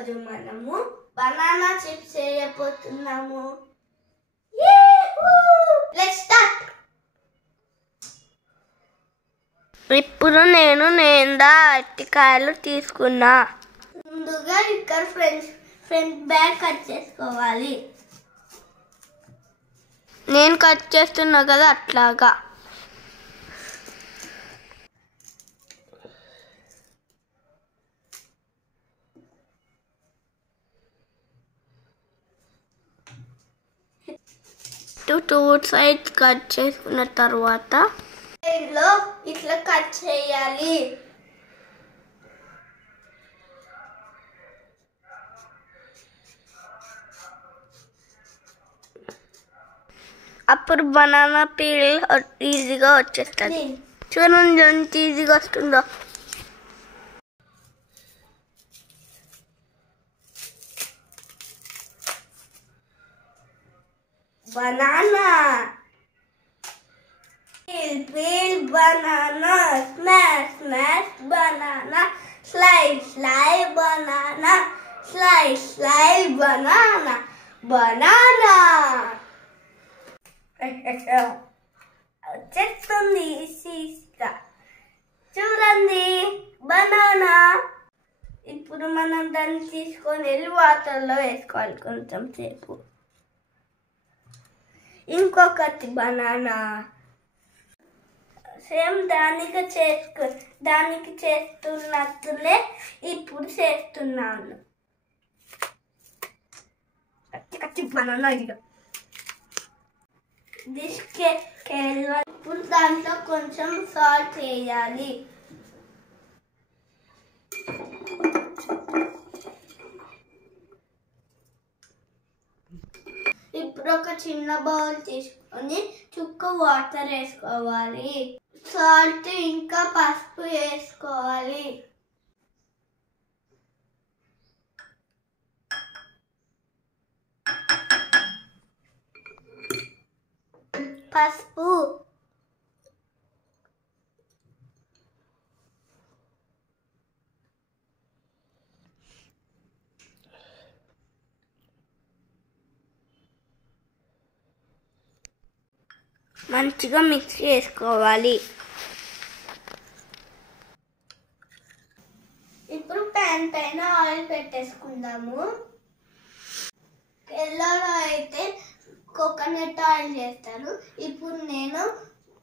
ఈరోజు మనము banana chips చేయబోతున్నాము. Let's start. ఇప్పుడు నేను అరటికాయలు తీసుకున్నా. ముందుగా ఇక్కడ ఫ్రంట్ బ్యాక్ కట్ చేసుకోవాలి. నేను కట్ చేస్తున్నా కదా అట్లాగా. టూ సైడ్స్ కట్ చేసుకున్న తర్వాత ఇట్లా కట్ చేయాలి. అప్పుడు బనానా పీల్ ఈజీగా వచ్చేస్తుంది. చూడండి ఎంత ఈజీగా వస్తుందో. Banana peel banana, smash banana, slice banana, slice banana, banana. వచ్చేస్తుంది ఈజీగా. చూడండి బనానా. ఇప్పుడు మనం దాన్ని తీసుకొని వెళ్ళి వాటర్లో వేసుకోవాలి కొంచెం సేపు. ఇంకొకటి బనానా సేమ్ దానికి చేస్తున్నట్లే ఇప్పుడు చేస్తున్నాను. కచ్చి బనానా ఇప్పుడు దాంట్లో కొంచెం సాల్ట్ వేయాలి. ఇప్పుడు ఒక చిన్న బౌల్ తీసుకొని చుక్క వాటర్ వేసుకోవాలి. సాల్ట్ ఇంకా పసుపు వేసుకోవాలి. పసుపు మంచిగా మిక్స్ చేసుకోవాలి. ఇప్పుడు ప్యాన్ పైన ఆయిల్ పెట్టేసుకుందాము. ఎల్లోలో అయితే కోకోనట్ ఆయిల్ చేస్తారు. ఇప్పుడు నేను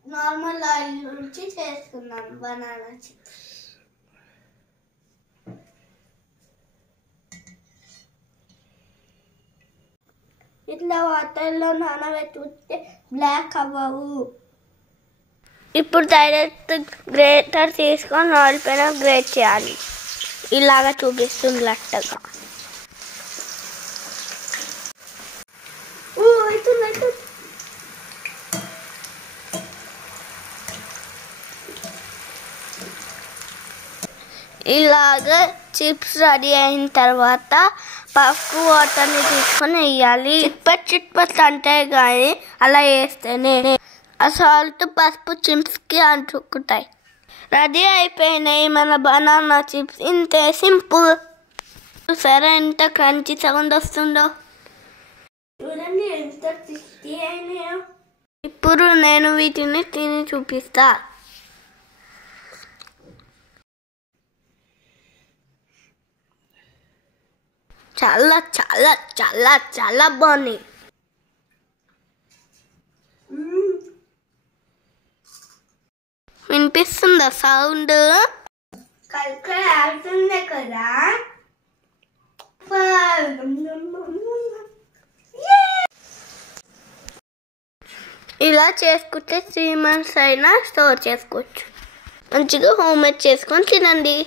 నార్మల్ ఆయిల్ నుంచి చేసుకున్నాను బనానా చిప్స్. ఇట్లా వాటర్లో నానబెట్టుకుంటే బ్లాక్ అవ్వవు. ఇప్పుడు డైరెక్ట్ గ్రేటర్ తీసుకొని ఆయిల్ పైన గ్రేట్ చేయాలి. ఇలాగా చూపిస్తుంది అట్టగా. ఇలాగ చిప్స్ రెడీ అయిన తర్వాత పసుపు వాటర్ని తీసుకొని వేయాలి. చిట్పట్ అంటే కానీ అలా వేస్తేనే ఆ సాల్ట్ పసుపు చిప్స్కి అంటుకుంటాయి. రెడీ అయిపోయినాయి మన బనానా చిప్స్. ఇంతే సింపుల్. సరే ఎంత క్రంచీ సౌండ్ వస్తుందో చూడండి, ఎంత టేస్టీ అయినాయో. ఇప్పుడు నేను వీటిని తిని చూపిస్తా. చాలా చాలా చాలా చాలా బాగున్నాయి. వినిపిస్తుందా సౌండ్? ఆడుతుంది కదా. ఇలా చేసుకుంటే 3 months అయినా స్టోర్ చేసుకోవచ్చు. మంచిగా హోమ్ మేడ్ చేసుకొని తినండి.